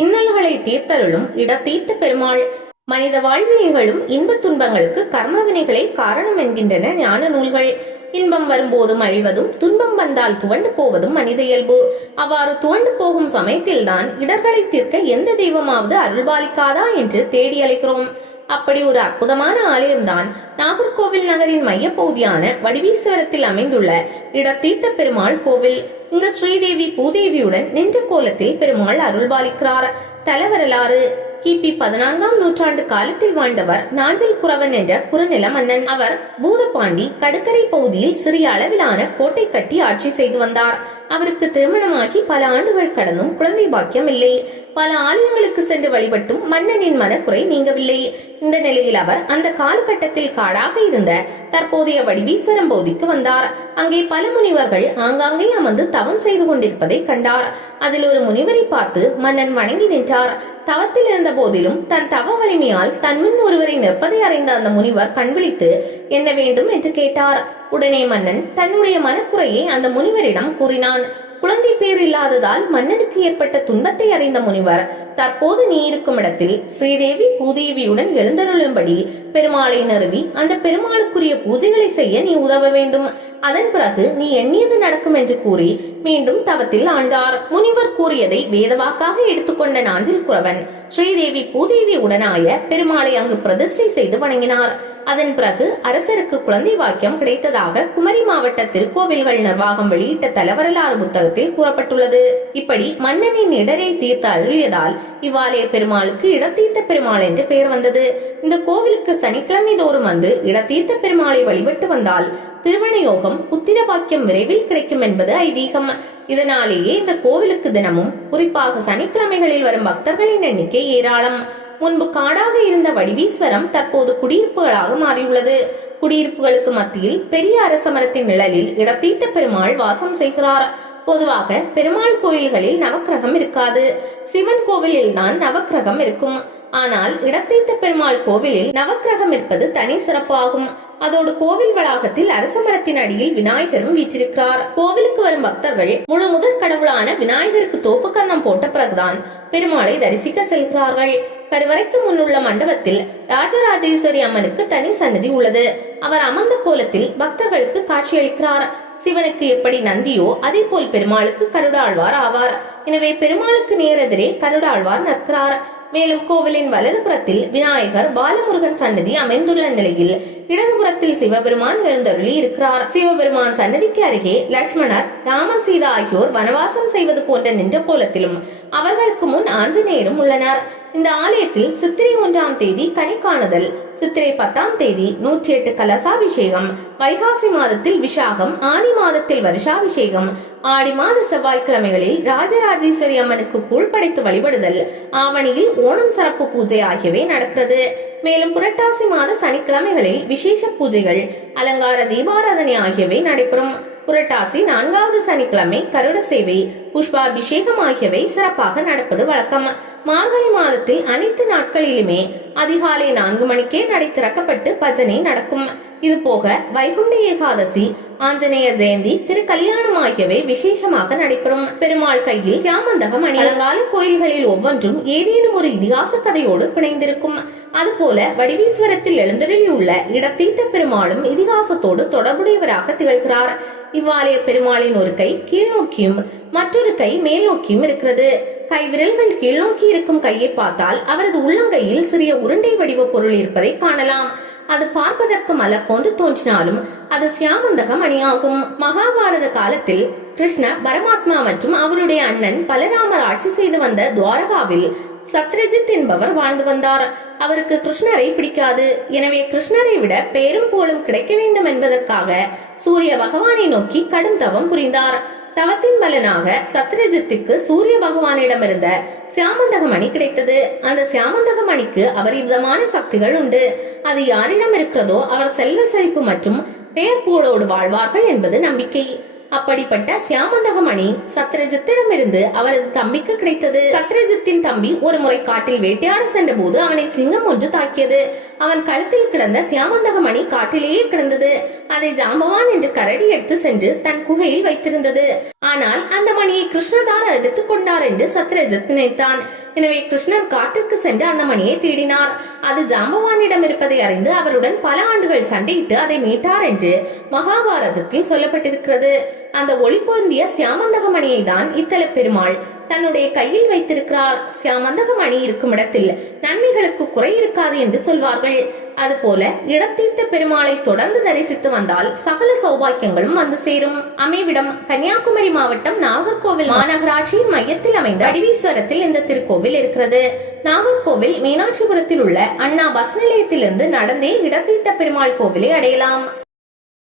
இன்னல்களை தீர்த்தருளும் இடத்தீர்த்த பெருமாள். மனித வாழ்வில் நிகழும் இன்பத் துன்பங்களுக்கு கர்மவினைகளே காரணம் என்கின்றன ஞான நூல்கள். இன்பம் வரும்போதும் அழிவதும் துன்பம் வந்தால் துவண்டு போவதும் மனித இயல்பு. அவ்வாறு துவண்டு போகும் சமயத்தில்தான் இடர்களை தீர்க்க எந்த தெய்வமாவது அருள்பாலிக்காதா என்று தேடி அழைக்கிறோம் அப்படி ஒரு அற்புதமான ஆலயம்தான் நாகர்கோவில் நகரின் மையப்பகுதியான வடிவீஸ்வரத்தில் அமைந்துள்ள இடத்தீர்த்த பெருமாள் கோவில். இங்கு ஸ்ரீதேவி பூதேவியுடன் நின்ற கோலத்தில் பெருமாள் அருள்பாலிக்கிறார். தலவரலாறு. கிபி பதினான்காம் நூற்றாண்டு காலத்தில் வாழ்ந்தவர் நாஞ்சல் குறவன் என்ற குறுநில மன்னன். அவர் பூதபாண்டி கடற்கரை பகுதியில் சிறிய அளவிலான கோட்டை கட்டி ஆட்சி செய்து வந்தார். அவருக்கு திருமணமாகி பல ஆண்டுகள் கடந்தும் குழந்தை பாக்கியம் இல்லை. பல ஆலயங்களுக்கு சென்று வழிபட்டும் மன்னனின் மனக்குறை நீங்கவில்லை. இந்த நிலையில் அவர் அந்த காலகட்டத்தில் காடாக இருந்த தற்போதைய வடிவீஸ்வரம் பகுதிக்கு வந்தார். அங்கே பல முனிவர்கள் ஆங்காங்கே அமர்ந்து தவம் செய்து கொண்டிருப்பதை கண்டார். அதில் ஒரு முனிவரை பார்த்து மன்னன் வணங்கி நின்றார். தவத்தில் இருந்த போதிலும் தன் தவ வலிமையால் தன் முன் ஒருவரை நிற்பதை அறிந்த அந்த முனிவர் கண்விழித்து என்ன வேண்டும் என்று கேட்டார். உடனே மன்னன் தன்னுடைய மனக்குறையை அந்த முனிவரிடம் கூறினான். குழந்தை பேர் இல்லாததால் மன்னனுக்கு ஏற்பட்ட துன்பத்தை அறிந்த முனிவர் தற்போது நீ இருக்கும் இடத்தில் ஸ்ரீதேவி பூதேவியுடன் எழுந்தருளும்படி பெருமாளை நிறுவி அந்த பெருமாளுக்குரிய பூஜைகளை செய்ய நீ உதவ வேண்டும். அதன் பிறகு நீ எண்ணியது நடக்கும் என்று கூறி மீண்டும் தவத்தில் ஆழ்ந்தார். முனிவர் கூறியதை வேதவாக்காக எடுத்துக்கொண்ட நாஞ்சில் குறவன் ஸ்ரீதேவி பூதேவி உடனாய பெருமாளை அங்கு பிரதிஷ்டை செய்து வணங்கினார். அதன் பிறகு அரசருக்கு குழந்தை வாக்கியம் கிடைத்ததாக குமரி மாவட்ட திருக்கோவில்கள் நிர்வாகம் வெளியிட்ட தலவரலாறு புத்தகத்தில் கூறப்பட்டுள்ளது. இப்படி மன்னனின் இடரை தீர்த்து அழுகியதால் இவ்வாலய பெருமாளுக்கு இடத்தீர்த்த பெருமாள் என்று பெயர் வந்தது. இந்த கோவிலுக்கு சனிக்கிழமை தோறும் வந்து இடத்தீர்த்த பெருமாளை வழிபட்டு வந்தால் திருமணயோகம் புத்திர பாக்கியம் விரைவில் கிடைக்கும் என்பது ஐதீகம். இதனாலேயே இந்த கோவிலுக்கு தினமும் குறிப்பாக சனிக்கிழமைகளில் வரும் பக்தர்களின் எண்ணிக்கை ஏராளம். முன்பு காடாக இருந்த வடிவீஸ்வரம் தற்போது குடியிருப்புகளாக மாறியுள்ளது. குடியிருப்புகளுக்கு மத்தியில் பெரிய அரசமரத்தின் நிழலில் இடத்தீட்ட பெருமாள் வாசம் செய்கிறார். பொதுவாக பெருமாள் கோயில்களில் நவக்கிரகம் இருக்காது. சிவன் கோவிலில் தான் நவக்கிரகம் இருக்கும். ஆனால் இடத்தைத்த பெருமாள் கோவிலில் நவக்கிரகம் இருப்பது தனி சிறப்பாகும். அதோடு கோவில் வளாகத்தில் அரச மரத்தின் அடியில் விநாயகரும் வீற்றிருக்கிறார். கோவிலுக்கு வரும் பக்தர்கள் முழு முதற் கடவுளான விநாயகருக்கு தோப்பு கண்ணம் போட்ட பிறகுதான் பெருமாளை தரிசிக்க செல்கிறார்கள். கருவறைக்கு முன்னுள்ள மண்டபத்தில் ராஜராஜேஸ்வரி அம்மனுக்கு தனி சன்னதி உள்ளது. அவர் அமர்ந்த கோலத்தில் பக்தர்களுக்கு காட்சியளிக்கிறார். சிவனுக்கு எப்படி நந்தியோ அதே போல் பெருமாளுக்கு கருடாழ்வார் ஆவார். எனவே பெருமாளுக்கு நேரெதிரே கருடாழ்வார் நிற்கிறார். மேலும் கோவிலின் வலதுபுறத்தில் விநாயகர் பாலமுருகன் சன்னதி அமைந்துள்ள நிலையில் இடதுபுறத்தில் சிவபெருமான் எழுந்தருளி இருக்கிறார். சிவபெருமான் சன்னதிக்கு அருகே லட்சுமணர் ராமர் சீதா ஆகியோர் வனவாசம் செய்வது போன்ற நின்ற கோலத்திலும் அவர்களுக்கு முன் ஆஞ்சநேயரும் உள்ளனர். இந்த ஆலயத்தில் சித்திரை ஒன்றாம் தேதி கனி காணுதல் சித்திரை பத்தாம் தேதி நூற்றி எட்டு கலசாபிஷேகம் வைகாசி மாதத்தில் விஷாகம் ஆனி மாதத்தில் வருஷாபிஷேகம் ஆடி மாத செவ்வாய்க்கிழமைகளில் ராஜராஜேஸ்வரி அம்மனுக்கு கூழ் படைத்து வழிபடுதல் ஆவணியில் ஓணம் சிறப்பு பூஜை ஆகியவை நடக்கிறது. மேலும் புரட்டாசி மாத சனிக்கிழமைகளில் விசேஷ பூஜைகள் அலங்கார தீபாராதனை ஆகியவை நடைபெறும். புரட்டாசி நான்காவது சனிக்கிழமை கருட சேவை புஷ்பாபிஷேகம் ஆகியவை சிறப்பாக நடப்பது வழக்கம். மார்கழி மாதத்தில் அனைத்து நாட்களிலுமே அதிகாலை நான்கு மணிக்கே நடை திறக்கப்பட்டு பஜனை நடக்கும். இது போக வைகுண்ட ஏகாதசி ஆஞ்சநேய ஜெயந்தி திரு கல்யாணம் ஆகியவை விசேஷமாக நடைபெறும். பெருமாள் கையில் சியாமந்தகம் அணியங்கால கோயில்களில் ஒவ்வொன்றும் ஏதேனும் ஒரு இதிகாச கதையோடு பிணைந்திருக்கும். அதுபோல வடிவீஸ்வரத்தில் எழுந்தருளியுள்ள இடத்தீத்த பெருமாளும் இதிகாசத்தோடு தொடர்புடையவராக திகழ்கிறார். இவ்வாலய பெருமாளின் ஒரு கை கீழ்நோக்கியும் மற்றொரு கை மேல் நோக்கியும் இருக்கிறது. கைவிரல்கள் கீழ்நோக்கி இருக்கும் கையை பார்த்தால் அவரது உள்ளங்கையில் சிறிய உருண்டை வடிவ பொருள் இருப்பதை காணலாம். அது பார்ப்பதற்கு மலர் போன்று தோன்றினாலும் அது சியாமந்தக மணியாகும் மகாபாரத காலத்தில் கிருஷ்ண பரமாத்மா மற்றும் அவருடைய அண்ணன் பலராமர் ஆட்சி செய்து வந்த துவாரகாவில் சத்ரஜித் என்பவர் வாழ்ந்து வந்தார். அவருக்கு கிருஷ்ணரை பிடிக்காது. எனவே கிருஷ்ணரை விட பேரும் போலும் கிடைக்க வேண்டும் என்பதற்காக சூரிய பகவானை நோக்கி கடும் தவம் புரிந்தார். தவத்தின் பலனாக சத்ரஜித்துக்கு சூரிய பகவானிடமிருந்த சியாமந்தக மணி கிடைத்தது. அந்த சியாமந்தக மணிக்கு அபரிவிதமான சக்திகள் உண்டு. அது யாரிடம் இருக்கிறதோ அவர் செல்வ செழிப்பு மற்றும் பேர் புகழோடு வாழ்வார்கள் என்பது நம்பிக்கை. அப்படிப்பட்ட சியாமந்தகமணி சத்ரஜித்திடமிருந்து அவரது தம்பிக்கு கிடைத்தது. சத்ரஜித்தின் தம்பி ஒரு முறை காட்டில் வேட்டையாட சென்ற போது அவனை சிங்கம் ஒன்று தாக்கியது. அவன் கழுத்தில் கிடந்த சியாமந்தகமணி காட்டிலேயே கிடந்தது. அதை ஜாம்பவான் என்று கரடி எடுத்து சென்று தன் குகையில் வைத்திருந்தது. ஆனால் அந்த மணியை கிருஷ்ணதார் எடுத்துக் கொண்டார் என்று சத்ரஜித் நினைத்தான். எனவே கிருஷ்ணர் காட்டிற்கு சென்று அந்த மணியை தேடினார். அது ஜாம்பவானிடம் இருப்பதை அறிந்து அவருடன் பல ஆண்டுகள் சண்டையிட்டு அதை மீட்டார் என்று மகாபாரதத்தில் சொல்லப்பட்டிருக்கிறது. அந்த ஒளி பொருந்திய சியாமந்தக மணியை தான் இத்தல பெருமாள் தன்னுடைய கையில் வைத்திருக்கிறார். சியாமந்தகம் அணி இருக்கும் இடத்தில் நன்மைகளுக்கு குறை இருக்காது என்று சொல்வார்கள். அதுபோல இடத்தீர்த்த பெருமாளை தொடர்ந்து தரிசித்து வந்தால் சகல சௌபாக்கியங்களும் வந்து சேரும். அமைவிடம் கன்னியாகுமரி மாவட்டம் நாகர்கோவில் மாநகராட்சியின் மையத்தில் அமைந்த அடிவீஸ்வரத்தில் இந்த திருக்கோவில் இருக்கிறது. நாகர்கோவில் மீனாட்சிபுரத்தில் உள்ள அண்ணா பஸ் நிலையத்திலிருந்து நடந்தே இடத்தீர்த்த பெருமாள் கோவிலை அடையலாம்.